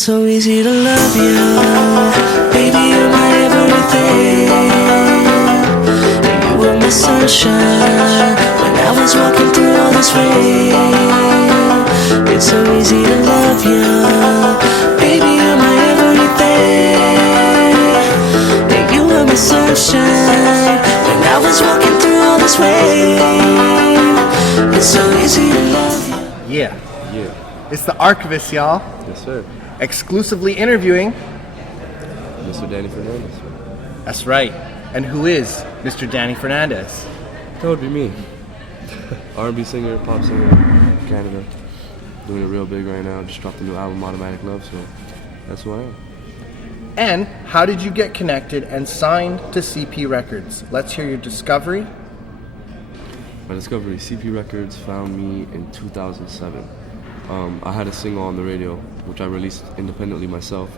so easy to love you. Baby, you're my everything. You were my sunshine when I was walking through all this rain. It's so easy to love you. Baby, you're my everything. You were my sunshine when I was walking through all this rain. It's so easy to love you. Yeah. It's the Archivest, y'all. Yes, sir. Exclusively interviewing Mr. Danny Fernandes. That's right. And who is Mr. Danny Fernandes? That would be me. R&B singer, pop singer, Canada. Doing it real big right now. Just dropped a new album, Automatic Love, so that's who I am. And how did you get connected and signed to CP Records? Let's hear your discovery. My discovery, CP Records found me in 2007. I had a single on the radio, which I released independently myself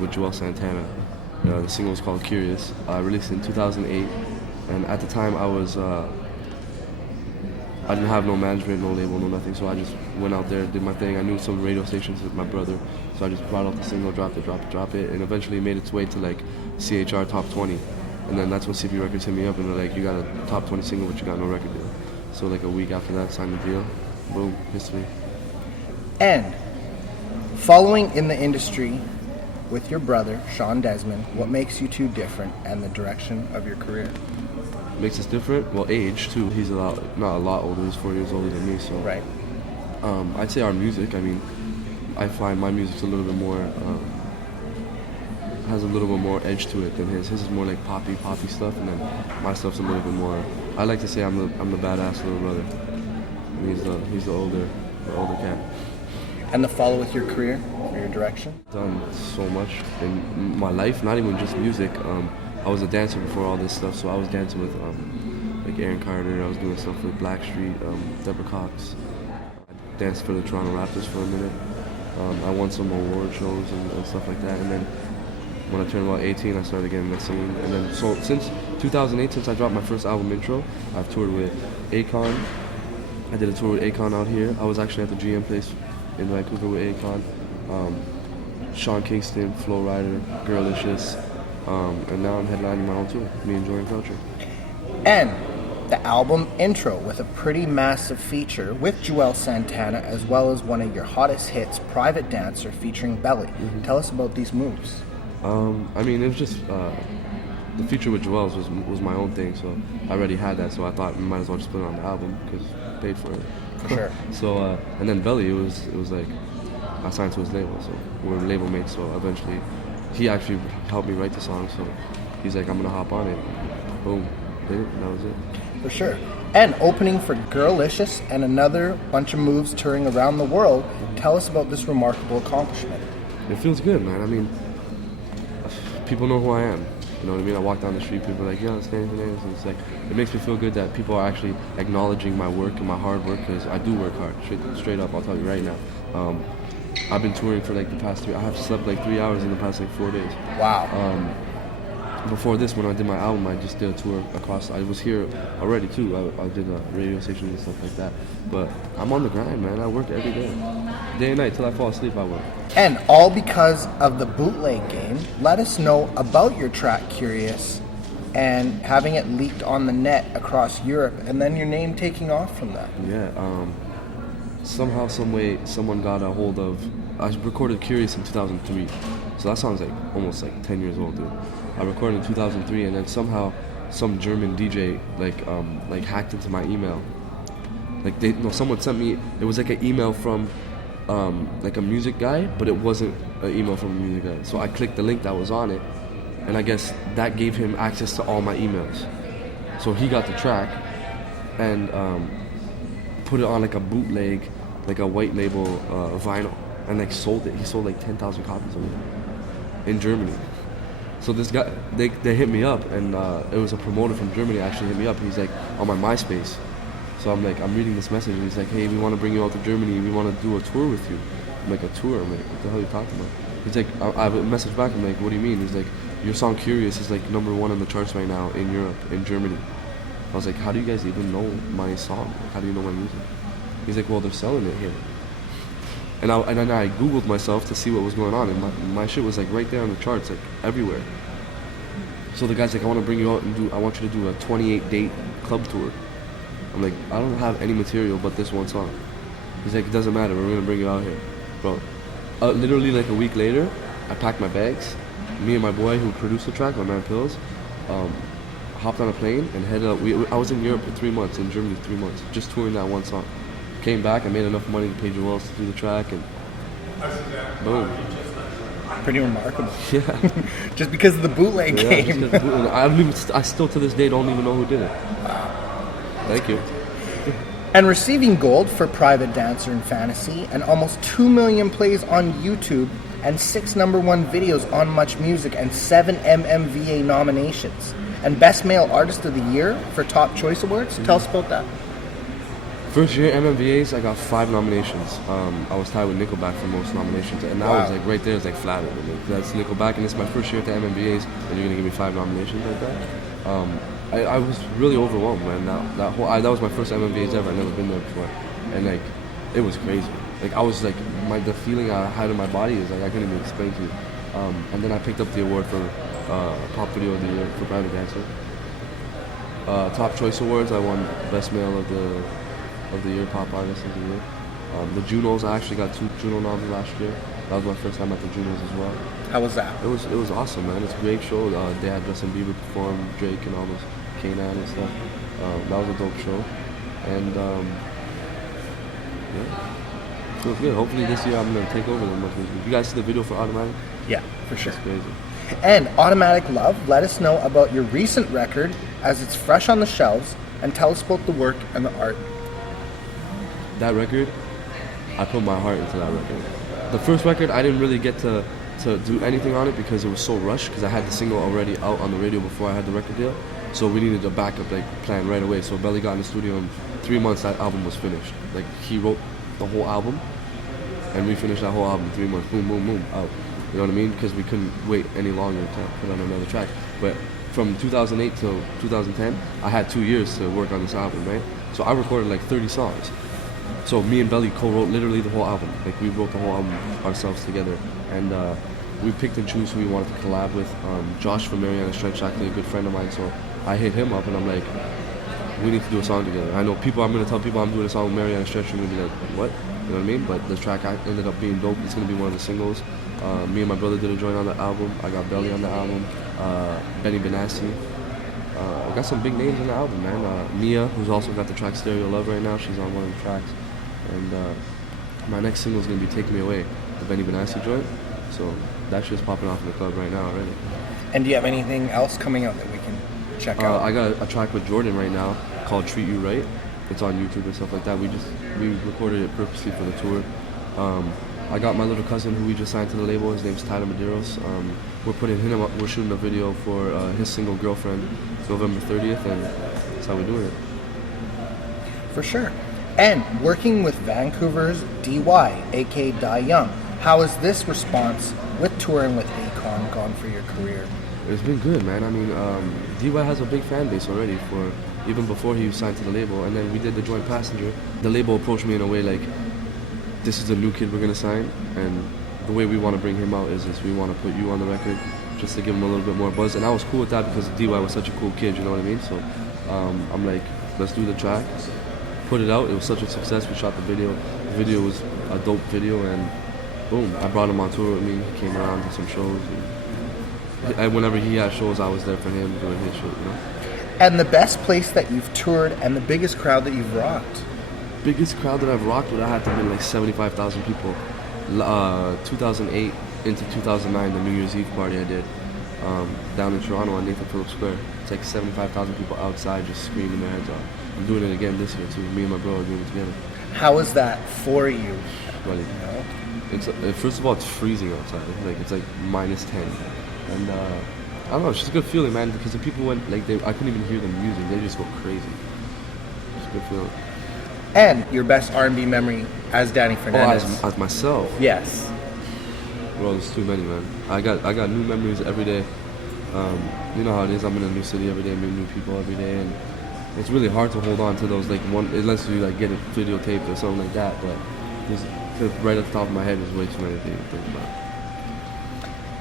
with Joel Santana. The single was called Girlicious. I released it in 2008, and at the time I didn't have no management, no label, no nothing, so I just went out there, did my thing. I knew some radio stations with my brother, so I just brought out the single, dropped it, and eventually made its way to like CHR Top 20. And then that's when CP Records hit me up and they're like, you got a Top 20 single, but you got no record deal. So like a week after that, signed the deal. Boom, history. And following in the industry with your brother, Sean Desmond, what makes you two different and the direction of your career? Makes us different? Well, age too. He's not a lot older, he's 4 years older than me, so. Right. I'd say our music, I mean, I find my music's a little bit more, has a little bit more edge to it than his. His is more like poppy stuff, and then my stuff's a little bit more, I like to say I'm the badass little brother. And he's the older cat. And the follow with your career or your direction? Done so much in my life, not even just music. I was a dancer before all this stuff, so I was dancing with like Aaron Carter. I was doing stuff with Blackstreet, Deborah Cox. I danced for the Toronto Raptors for a minute. I won some award shows and stuff like that. And then when I turned about 18, I started getting into singing. And then so since 2008, since I dropped my first album, Intro, I've toured with Akon. I did a tour with Akon out here. I was actually at the GM place in Vancouver with Akon. Sean Kingston, Flo Rida, Girlicious. And now I'm headlining my own tour, me and Jordan Felcher. And the album Intro with a pretty massive feature with Joel Santana, as well as one of your hottest hits, Private Dancer, featuring Belly. Mm-hmm. Tell us about these moves. I mean, it was just, the feature with Joel's was my own thing, so I already had that, so I thought we might as well just put it on the album, because I paid for it. For sure. So, and then Belly, it was like, I signed to his label, so we're label mates, so eventually, he actually helped me write the song, so he's like, I'm gonna hop on it. Boom, did it, and that was it. For sure. And opening for Girlicious and another bunch of moves touring around the world. Tell us about this remarkable accomplishment. It feels good, man. I mean, people know who I am. You know what I mean? I walk down the street, people are like, yeah, it's Danny Fernandes. And it's like, it makes me feel good that people are actually acknowledging my work and my hard work, because I do work hard, straight up, I'll tell you right now. I've been touring for like the past 3, I have slept like 3 hours in the past like 4 days. Wow. Before this, when I did my album, I just did a tour across, I was here already too, I did a radio station and stuff like that. But I'm on the grind, man, I work every day. Day and night, till I fall asleep, I work. And all because of the bootleg game. Let us know about your track Curious and having it leaked on the net across Europe, and then your name taking off from that. Yeah, somehow, some way, someone got a hold of, I recorded Curious in 2003, so that song's like almost like 10 years old, dude. I recorded in 2003, and then somehow some German DJ like hacked into my email. Like someone sent me, it was like an email from like a music guy, but it wasn't an email from a music guy. So I clicked the link that was on it, and I guess that gave him access to all my emails. So he got the track and put it on like a bootleg, like a white label vinyl, and like sold it. He sold like 10,000 copies of it in Germany. So this guy, they hit me up, and it was a promoter from Germany actually hit me up. He's like, on my MySpace. So I'm like, I'm reading this message, and he's like, hey, we want to bring you out to Germany. We want to do a tour with you. I'm like, a tour? I'm like, what the hell are you talking about? He's like, I have a message back. I'm like, what do you mean? He's like, your song Curious is like #1 on the charts right now in Europe, in Germany. I was like, how do you guys even know my song? Like, how do you know my music? He's like, well, they're selling it here. And then I Googled myself to see what was going on, and my shit was like right there on the charts, like everywhere. So the guy's like, I want to bring you out and I want you to do a 28-date club tour. I'm like, I don't have any material but this one song. He's like, it doesn't matter, we're gonna bring you out here. Bro, literally like a week later, I packed my bags. Me and my boy who produced the track, my man Pills, hopped on a plane and headed up. I was in Europe for 3 months, in Germany 3 months, just touring that one song. Came back, I made enough money to pay Joel's to do the track, and boom. Pretty remarkable. Yeah. Just because of the bootleg Yeah, game. I still to this day don't even know who did it. Thank you. And receiving gold for Private Dancer in Fantasy, and almost 2 million plays on YouTube, and 6 #1 videos on Much Music, and 7 MMVA nominations. And Best Male Artist of the Year for Top Choice Awards. Tell us about that. First year MMVAs, I got 5 nominations. I was tied with Nickelback for most nominations, and that was like right there is like flattering. Like, that's Nickelback, and it's my first year at the MMVAs, and you're gonna give me 5 nominations like that. I was really overwhelmed, man. That was my first MMVAs ever. I'd never been there before, and like it was crazy. Like I was like the feeling I had in my body is like I couldn't even explain to you. And then I picked up the award for Pop Video of the Year for Private Dancer. Top Choice Awards, I won Best Male of the Year, Pop Artist of the Year. The Junos, I actually got 2 Juno noms last year. That was my first time at the Junos as well. How was that? It was awesome, man. It's a great show. They had Justin Bieber perform, Drake, and all those K9 and stuff. That was a dope show, and yeah, feels good. Hopefully this year I'm gonna take over the Much Music. You guys see the video for Automatic? Yeah, for sure. It's crazy. And Automatic Love, let us know about your recent record as it's fresh on the shelves, and tell us about the work and the art. That record, I put my heart into that record. The first record, I didn't really get to do anything on it because it was so rushed, because I had the single already out on the radio before I had the record deal. So we needed a backup plan right away. So Belly got in the studio, in 3 months that album was finished. Like he wrote the whole album, and we finished that whole album in 3 months. Boom, boom, boom, out. You know what I mean? Because we couldn't wait any longer to put on another track. But from 2008 till 2010, I had 2 years to work on this album, right? So I recorded like 30 songs. So me and Belly co-wrote literally the whole album. Like we wrote the whole album ourselves together, and we picked and chose who we wanted to collab with. Josh from Mariana Stretch, actually a good friend of mine. So I hit him up and I'm like, we need to do a song together. I know people. I'm gonna tell people I'm doing a song with Mariana Stretch. They're gonna be like, what? You know what I mean? But the track ended up being dope. It's gonna be one of the singles. Me and my brother did a joint on the album. I got Belly on the album. Benny Benassi. I got some big names on the album, man. Mia, who's also got the track Stereo Love right now. She's on one of the tracks. And my next single is going to be Take Me Away, the Benny Benassi joint. So that shit's popping off in the club right now already. And do you have anything else coming out that we can check out? I got a track with Jordan right now called Treat You Right. It's on YouTube and stuff like that. We recorded it purposely for the tour. I got my little cousin who we just signed to the label. His name's Tyler Medeiros. We're putting him up. We're shooting a video for his single Girlfriend, November 30th, and that's how we're doing it. For sure. And working with Vancouver's DY, aka Die Young. How has this response with touring with Akon gone for your career? It's been good, man. I mean, DY has a big fan base already for even before he signed to the label. And then we did the joint Passenger. The label approached me in a way like, this is a new kid we're gonna sign, and the way we want to bring him out is we want to put you on the record just to give him a little bit more buzz. And I was cool with that because DY was such a cool kid, you know what I mean? So I'm like, let's do the track. Put it out. It was such a success. We shot the video. The video was a dope video, and boom, I brought him on tour with me. He came around to some shows, and whenever he had shows, I was there for him doing his shit, you know. And the best place that you've toured and the biggest crowd that you've rocked? Biggest crowd that I've rocked would have had to be like 75,000 people. 2008 into 2009, the New Year's Eve party I did down in Toronto on Nathan Phillips Square. It's like 75,000 people outside just screaming their heads off. I'm doing it again this year too. Me and my bro are doing it together. How is that for you? Really? You know? It's first of all, it's freezing outside. It's like minus 10, and I don't know. It's just a good feeling, man. Because the people went I couldn't even hear them music. They just go crazy. It's a good feeling. And your best R&B memory as Danny Fernandes? Oh, as myself. Yes. Well, there's too many, man. I got new memories every day. You know how it is. I'm in a new city every day, meeting new people every day, and it's really hard to hold on to those unless you get it videotaped or something like that. But right at the top of my head, there's way too many things to think about.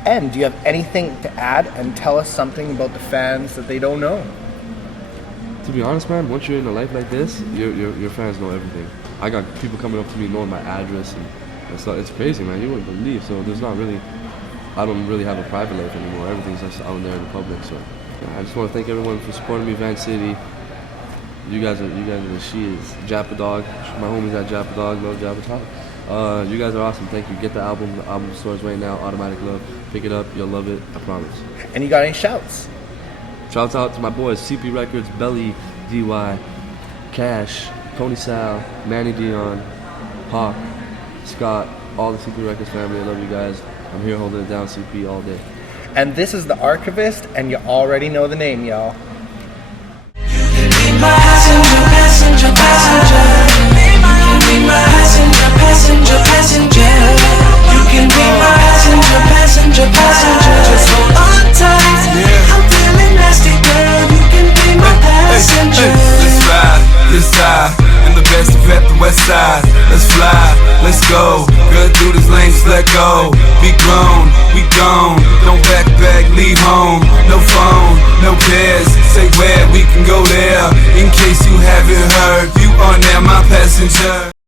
And do you have anything to add and tell us something about the fans that they don't know? To be honest, man, once you're in a life like this, your fans know everything. I got people coming up to me knowing my address and stuff. It's crazy, man. You wouldn't believe. So there's not really, I don't really have a private life anymore. Everything's just out there in the public. So yeah, I just want to thank everyone for supporting me, Van City. You guys are the shit. Jappa Dog, my homies at Jappa Dog, love Jappa Dog. You guys are awesome. Thank you. Get the album. The album stores right now. Automatic Love. Pick it up. You'll love it. I promise. And you got any shouts? Shouts out to my boys, CP Records, Belly, DY, Cash, Tony Sal, Manny Dion, Hawk, Scott, all the CP Records family. I love you guys. I'm here holding it down, CP, all day. And this is the Archivest, and you already know the name, y'all. Passenger, passenger. You can be my passenger, passenger, passenger. You can be my passenger, passenger, passenger. Just hold on tight. I'm feeling nasty, girl. You can be my passenger. Let's ride, this side, and the best of at the west side. Let's fly, let's go. Girl, through this lane, just let go. Be grown, we gone. Don't back, leave home. No phone, no cares. Say where we can go there. In case you haven't heard, you are now my passenger.